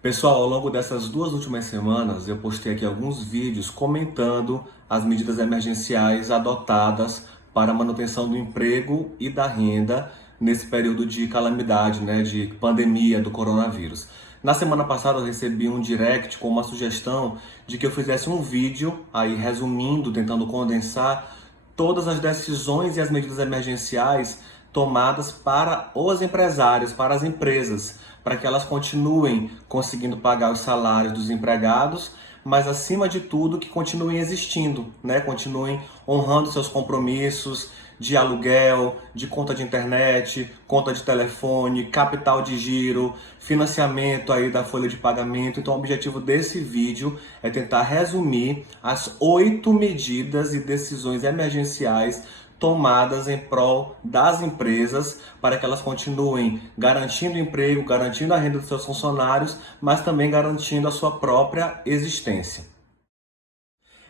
Pessoal, ao longo dessas 2 últimas semanas, eu postei aqui alguns vídeos comentando as medidas emergenciais adotadas para a manutenção do emprego e da renda nesse período de calamidade, né, de pandemia do coronavírus. Na semana passada eu recebi um direct com uma sugestão de que eu fizesse um vídeo aí resumindo, tentando condensar todas as decisões e as medidas emergenciais tomadas para os empresários, para as empresas, para que elas continuem conseguindo pagar os salários dos empregados, mas acima de tudo que continuem existindo, né? Continuem honrando seus compromissos de aluguel, de conta de internet, conta de telefone, capital de giro, financiamento aí da folha de pagamento. Então, o objetivo desse vídeo é tentar resumir as 8 medidas e decisões emergenciais tomadas em prol das empresas para que elas continuem garantindo o emprego, garantindo a renda dos seus funcionários, mas também garantindo a sua própria existência.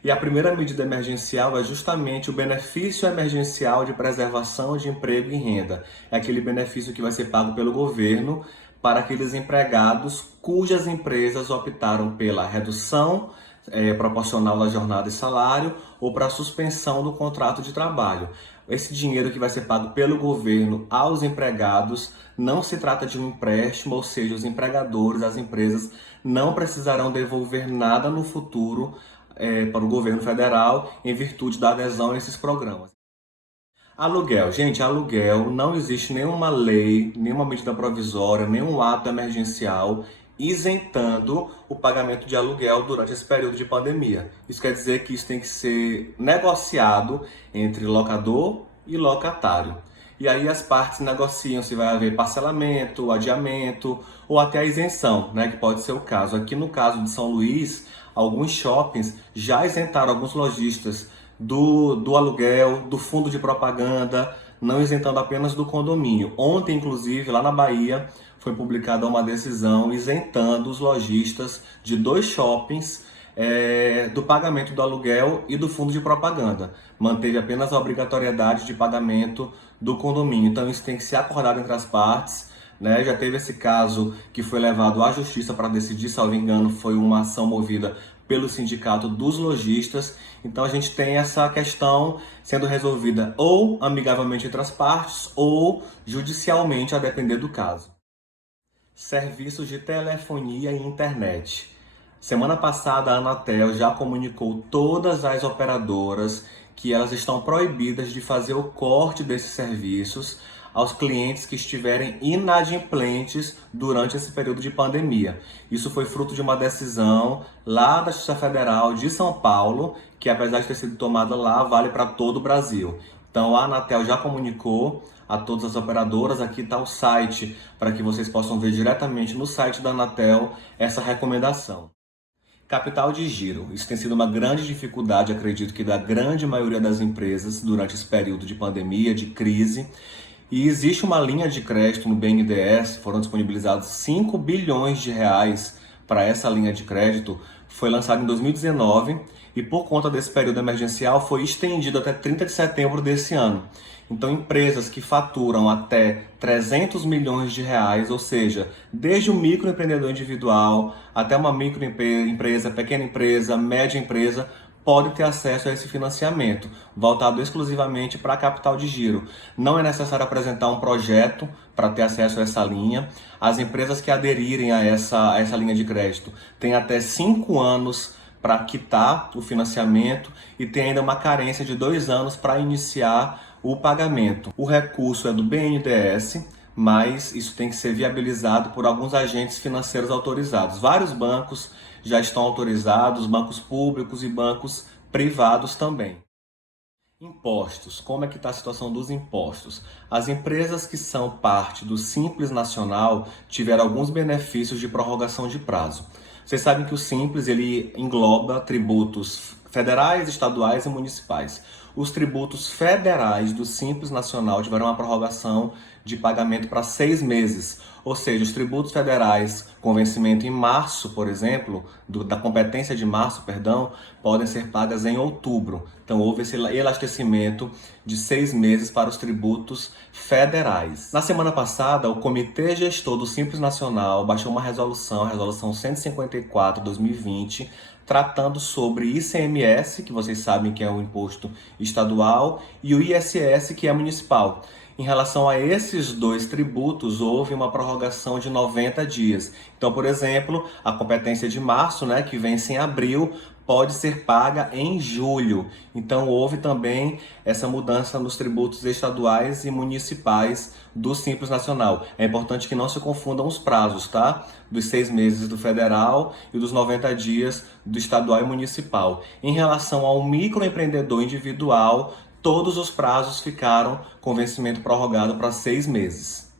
E a primeira medida emergencial é justamente o benefício emergencial de preservação de emprego e renda. É aquele benefício que vai ser pago pelo governo para aqueles empregados cujas empresas optaram pela redução proporcional da jornada e salário ou para a suspensão do contrato de trabalho. Esse dinheiro que vai ser pago pelo governo aos empregados não se trata de um empréstimo, ou seja, os empregadores, as empresas não precisarão devolver nada no futuro para o governo federal em virtude da adesão a esses programas. Aluguel. Gente, aluguel, não existe nenhuma lei, nenhuma medida provisória, nenhum ato emergencial isentando o pagamento de aluguel durante esse período de pandemia. Isso quer dizer que isso tem que ser negociado entre locador e locatário. E aí as partes negociam se vai haver parcelamento, adiamento ou até a isenção, né, que pode ser o caso. Aqui no caso de São Luís, alguns shoppings já isentaram alguns lojistas do aluguel, do fundo de propaganda, não isentando apenas do condomínio. Ontem, inclusive, lá na Bahia, foi publicada uma decisão isentando os lojistas de 2 shoppings do pagamento do aluguel e do fundo de propaganda. Manteve apenas a obrigatoriedade de pagamento do condomínio. Então isso tem que ser acordado entre as partes, né? Já teve esse caso que foi levado à justiça para decidir, salvo engano, foi uma ação movida pelo sindicato dos lojistas. Então a gente tem essa questão sendo resolvida ou amigavelmente entre as partes ou judicialmente, a depender do caso. Serviços de telefonia e internet. Semana passada, a Anatel já comunicou todas as operadoras que elas estão proibidas de fazer o corte desses serviços aos clientes que estiverem inadimplentes durante esse período de pandemia. Isso foi fruto de uma decisão lá da Justiça Federal de São Paulo, que apesar de ter sido tomada lá, vale para todo o Brasil. Então a Anatel já comunicou a todas as operadoras, aqui está o site para que vocês possam ver diretamente no site da Anatel essa recomendação. Capital de giro. Isso tem sido uma grande dificuldade, acredito que da grande maioria das empresas durante esse período de pandemia, de crise. E existe uma linha de crédito no BNDES, foram disponibilizados 5 bilhões de reais para essa linha de crédito. Foi lançado em 2019 e por conta desse período emergencial foi estendido até 30 de setembro desse ano. Então, empresas que faturam até 300 milhões de reais, ou seja, desde o microempreendedor individual até uma microempresa, pequena empresa, média empresa, pode ter acesso a esse financiamento, voltado exclusivamente para capital de giro. Não é necessário apresentar um projeto para ter acesso a essa linha. As empresas que aderirem a essa linha de crédito têm até 5 anos para quitar o financiamento e tem ainda uma carência de 2 anos para iniciar o pagamento. O recurso é do BNDES, mas isso tem que ser viabilizado por alguns agentes financeiros autorizados. Vários bancos já estão autorizados, bancos públicos e bancos privados também. Impostos. Como é que está a situação dos impostos? As empresas que são parte do Simples Nacional tiveram alguns benefícios de prorrogação de prazo. Vocês sabem que o Simples ele engloba tributos federais, estaduais e municipais. os tributos federais do Simples Nacional tiveram uma prorrogação de pagamento para 6 meses. Ou seja, os tributos federais com vencimento em março, por exemplo, da competência de março, perdão, podem ser pagas em outubro. Então houve esse elastecimento de 6 meses para os tributos federais. Na semana passada, o Comitê Gestor do Simples Nacional baixou uma resolução, a resolução 154/2020, tratando sobre ICMS, que vocês sabem que é o imposto estadual, e o ISS, que é municipal. Em relação a esses dois tributos, houve uma prorrogação de 90 dias. Então, por exemplo, a competência de março, que vence em abril, pode ser paga em julho. Então, houve também essa mudança nos tributos estaduais e municipais do Simples Nacional. É importante que não se confundam os prazos, tá? Dos 6 meses do federal e dos 90 dias do estadual e municipal. Em relação ao microempreendedor individual, todos os prazos ficaram com vencimento prorrogado para 6 meses.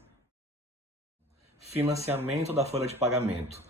Financiamento da folha de pagamento.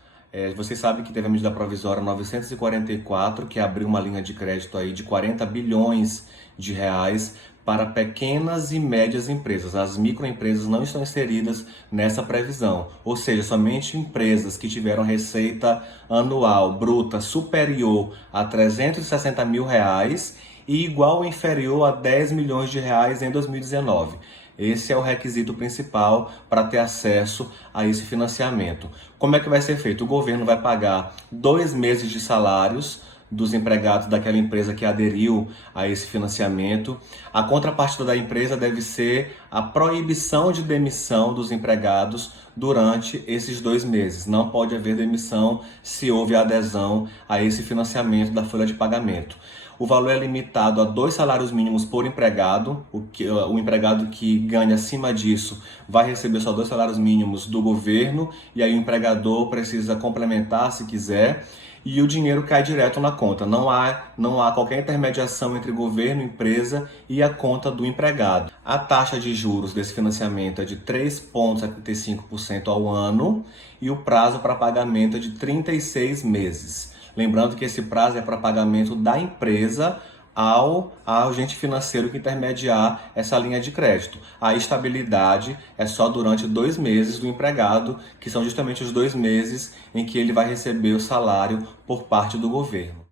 Vocês sabem que teve a medida provisória 944, que abriu uma linha de crédito aí de 40 bilhões de reais para pequenas e médias empresas. As microempresas não estão inseridas nessa previsão, ou seja, somente empresas que tiveram receita anual bruta superior a 360 mil reais e igual ou inferior a 10 milhões de reais em 2019. Esse é o requisito principal para ter acesso a esse financiamento. Como é que vai ser feito? O governo vai pagar 2 meses de salários dos empregados daquela empresa que aderiu a esse financiamento. A contrapartida da empresa deve ser a proibição de demissão dos empregados durante esses 2 meses. Não pode haver demissão se houve adesão a esse financiamento da folha de pagamento. O valor é limitado a 2 salários mínimos por empregado. O empregado que ganha acima disso vai receber só 2 salários mínimos do governo, e aí o empregador precisa complementar se quiser, e o dinheiro cai direto na conta. Não há qualquer intermediação entre governo, empresa e a conta do empregado. A taxa de juros desse financiamento é de 3,75% ao ano e o prazo para pagamento é de 36 meses. Lembrando que esse prazo é para pagamento da empresa ao agente financeiro que intermediar essa linha de crédito. A estabilidade é só durante 2 meses do empregado, que são justamente os 2 meses em que ele vai receber o salário por parte do governo.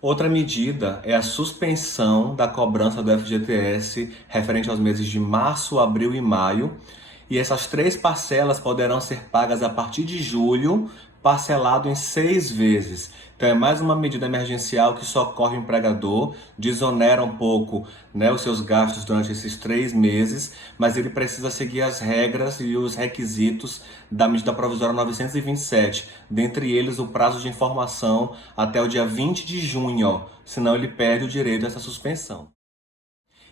Outra medida é a suspensão da cobrança do FGTS referente aos meses de março, abril e maio. E essas 3 parcelas poderão ser pagas a partir de julho, parcelado em 6 vezes. Então é mais uma medida emergencial que socorre o empregador, desonera um pouco, os seus gastos durante esses 3 meses, mas ele precisa seguir as regras e os requisitos da medida provisória 927, dentre eles o prazo de informação até o dia 20 de junho, senão ele perde o direito a essa suspensão.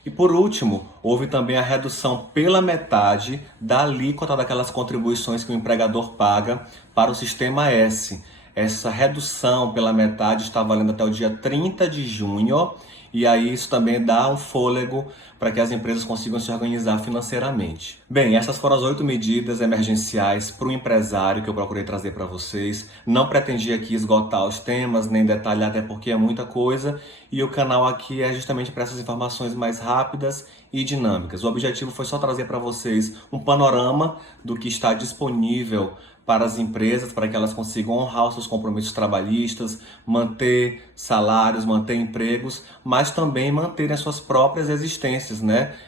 E por último, houve também a redução pela metade da alíquota daquelas contribuições que o empregador paga para o Sistema S. Essa redução pela metade está valendo até o dia 30 de junho, e aí isso também dá um fôlego para que as empresas consigam se organizar financeiramente. Bem, essas foram as 8 medidas emergenciais para o empresário que eu procurei trazer para vocês. Não pretendi aqui esgotar os temas, nem detalhar, até porque é muita coisa, e o canal aqui é justamente para essas informações mais rápidas e dinâmicas. O objetivo foi só trazer para vocês um panorama do que está disponível para as empresas, para que elas consigam honrar os seus compromissos trabalhistas, manter salários, manter empregos, mas também manter as suas próprias existências,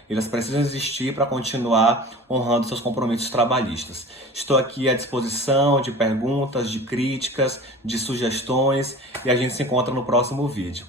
Elas precisam existir para continuar honrando seus compromissos trabalhistas. Estou aqui à disposição de perguntas, de críticas, de sugestões, e a gente se encontra no próximo vídeo.